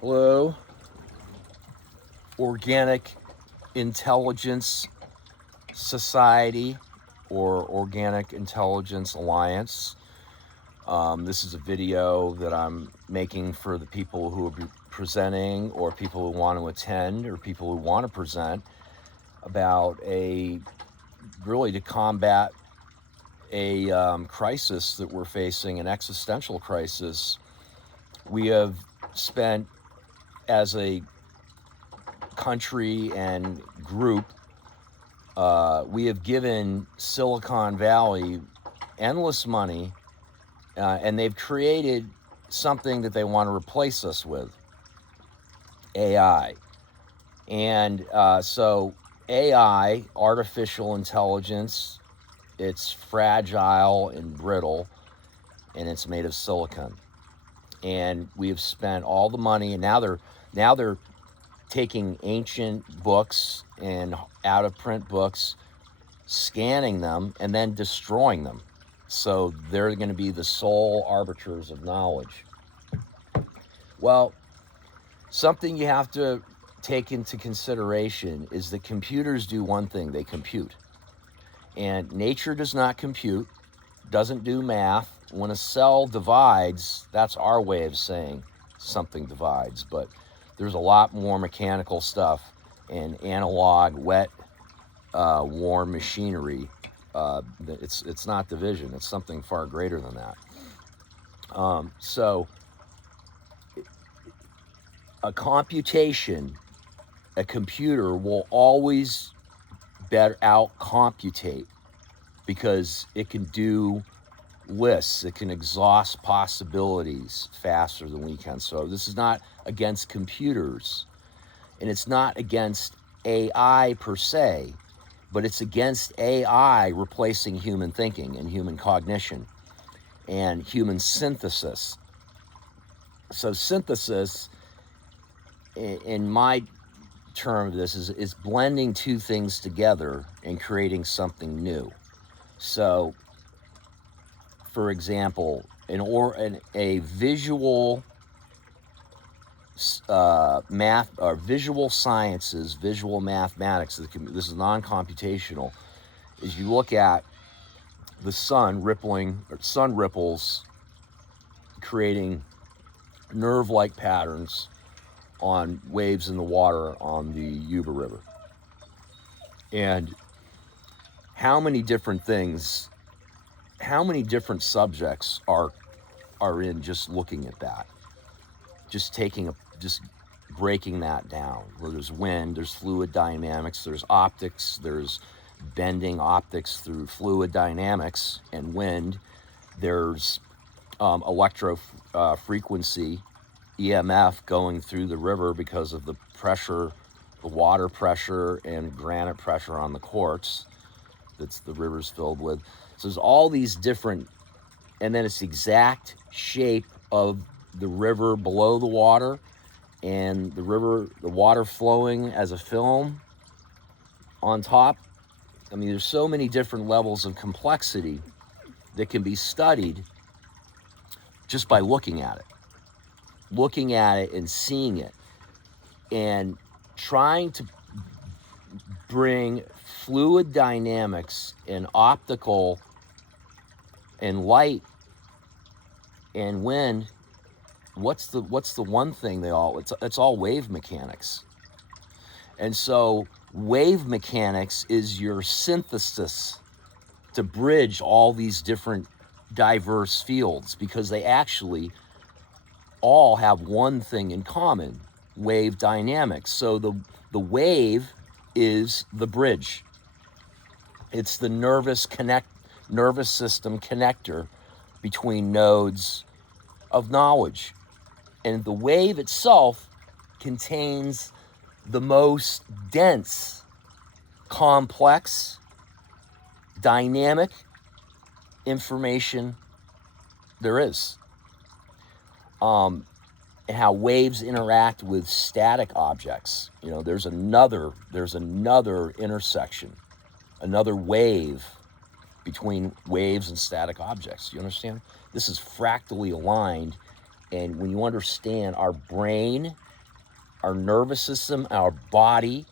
Hello, Organic Intelligence Society or Organic Intelligence Alliance. This is a video that I'm making for the people who will be presenting or people who want to attend or people who want to present about really to combat a crisis that we're facing, an existential crisis. We have spent as a country and group, we have given Silicon Valley endless money, and they've created something that they want to replace us with, AI. And so AI, artificial intelligence, it's fragile and brittle, and it's made of silicon. And we have spent all the money, and now they're taking ancient books and out of print books, scanning them, and then destroying them. So they're going to be the sole arbiters of knowledge. Well, something you have to take into consideration is that computers do one thing: they compute. And nature does not compute, doesn't do math. When a cell divides, that's our way of saying something divides, but there's a lot more mechanical stuff and analog, wet, warm machinery. It's not division. It's something far greater than that. So a computation, a computer will always better out computate because it can do lists, it can exhaust possibilities faster than we can. So this is not against computers, and it's not against AI per se, but it's against AI replacing human thinking and human cognition and human synthesis. So synthesis, in my term of this, is blending two things together and creating something new. So for example, a visual math or visual sciences, visual mathematics, this is non-computational, is you look at the sun ripples creating nerve-like patterns on waves in the water on the Yuba River. And how many different subjects are in just looking at that, just breaking that down, where there's wind, there's fluid dynamics, there's optics, there's bending optics through fluid dynamics and wind, there's electro frequency, EMF going through the river because of the pressure, the water pressure and granite pressure on the quartz that's the river's filled with. So there's all these different, and then it's the exact shape of the river below the water and the water flowing as a film on top. I mean, there's so many different levels of complexity that can be studied just by looking at it and seeing it and trying to bring fluid dynamics and optical and light and wind. What's the one thing it's all wave mechanics. And so wave mechanics is your synthesis to bridge all these different diverse fields, because they actually all have one thing in common: wave dynamics. So the wave is the bridge. It's the nervous system connector between nodes of knowledge. And the wave itself contains the most dense, complex, dynamic information there is. And how waves interact with static objects. You know, there's another intersection, another wave between waves and static objects. You understand? This is fractally aligned. And when you understand our brain our nervous system, our body,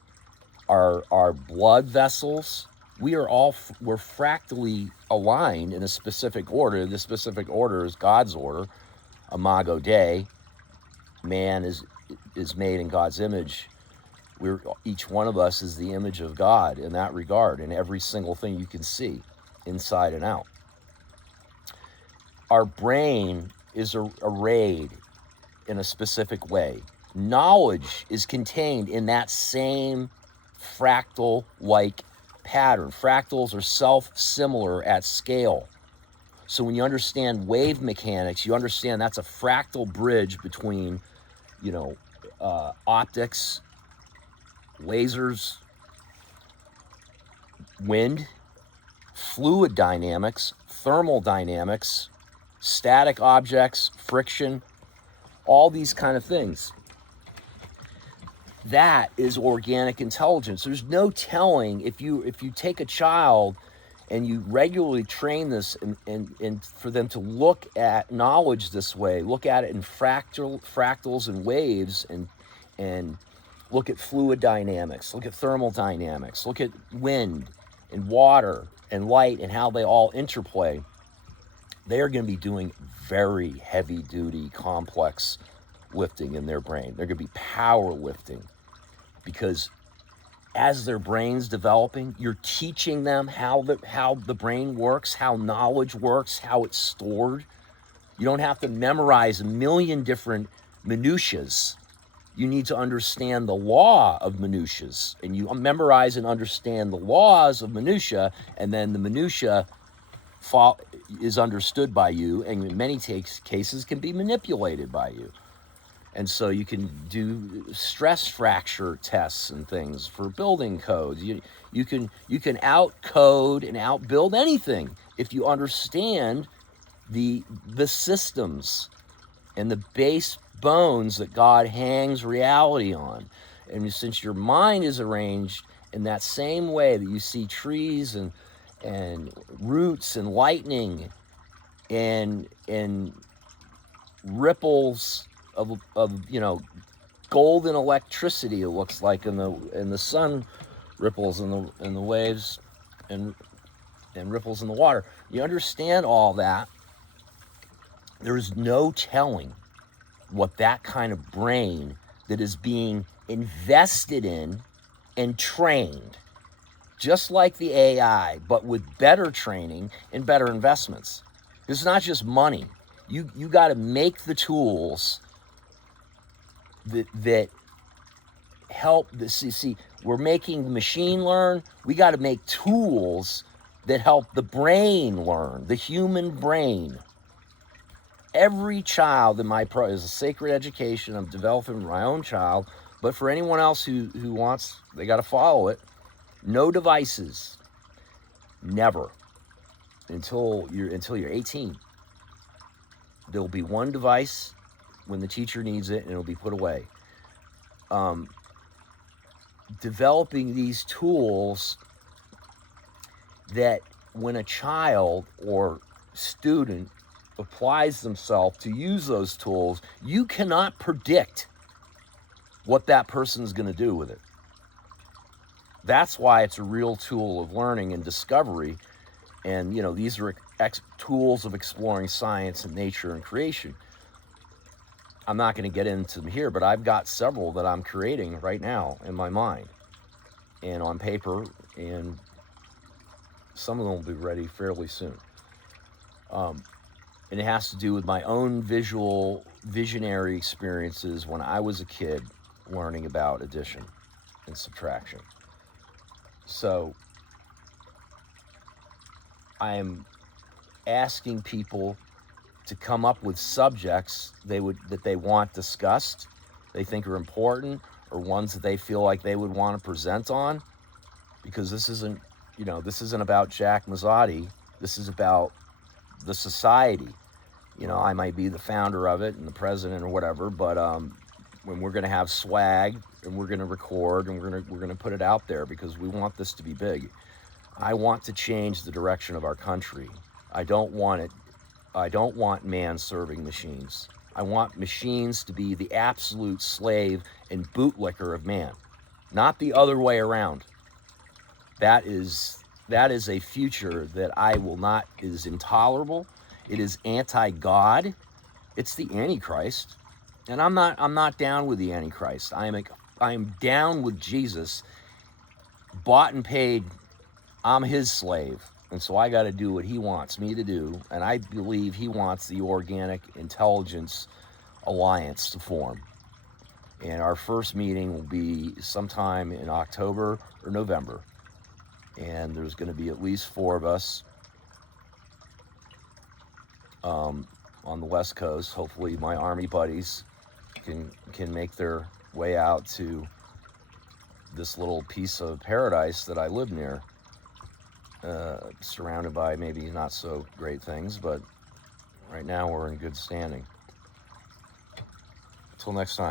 our blood vessels. We're fractally aligned in a specific order. The specific order is God's order, Imago Dei. Man is made in God's image. Each one of us is the image of God in that regard, in every single thing you can see, inside and out. Our brain is arrayed in a specific way. Knowledge is contained in that same fractal-like pattern. Fractals are self-similar at scale. So when you understand wave mechanics, you understand that's a fractal bridge between, optics, lasers, wind, fluid dynamics, thermal dynamics, static objects, friction, all these kind of things. That is organic intelligence. There's no telling if you take a child and you regularly train this and for them to look at knowledge this way, look at it in fractals and waves, and look at fluid dynamics, look at thermal dynamics, look at wind and water and light and how they all interplay. They're going to be doing very heavy duty, complex lifting in their brain. They're going to be power lifting, because as their brain's developing, you're teaching them how the brain works, how knowledge works, how it's stored. You don't have to memorize a million different minutiaes. You need to understand the law of minutiaes, and you memorize and understand the laws of minutia, and then the minutia is understood by you, and in many cases can be manipulated by you. And so you can do stress fracture tests and things for building codes. You can out-code and out-build anything if you understand the systems and the base bones that God hangs reality on. And since your mind is arranged in that same way that you see trees and roots and lightning and ripples of golden electricity, it looks like in the sun ripples in the waves and ripples in the water. You understand all that. There's no telling what that kind of brain that is being invested in and trained, just like the AI, but with better training and better investments. It's not just money. You got to make the tools that help see, we're making the machine learn. We got to make tools that help the brain learn, the human brain. Every child in my is a sacred education. I'm developing my own child, but for anyone else who wants, they got to follow it. No devices, never, until you're 18. There'll be one device when the teacher needs it, and it'll be put away. Developing these tools that when a child or student applies themselves to use those tools, you cannot predict what that person's going to do with it. That's why it's a real tool of learning and discovery. And, these are tools of exploring science and nature and creation. I'm not going to get into them here, but I've got several that I'm creating right now in my mind and on paper, and some of them will be ready fairly soon. And it has to do with my own visionary experiences when I was a kid learning about addition and subtraction. So I'm asking people to come up with subjects that they want discussed, they think are important, or ones that they feel like they would want to present on, because this isn't about Jack Mazzotti. This is about the society. I might be the founder of it and the president or whatever, but when we're going to have swag and we're going to record and we're going to put it out there, because we want this to be big. I want to change the direction of our country. I don't want man serving machines. I want machines to be the absolute slave and bootlicker of man, not the other way around. That is a future that I will not, it is intolerable. It is anti-God. It's the Antichrist. And I'm not down with the Antichrist. I am down with Jesus, bought and paid. I'm his slave. And so I got to do what he wants me to do. And I believe he wants the Organic Intelligence Alliance to form. And our first meeting will be sometime in October or November. And there's going to be at least 4 of us on the West Coast. Hopefully my Army buddies can make their way out to this little piece of paradise that I live near, surrounded by maybe not so great things, but right now we're in good standing. Until next time.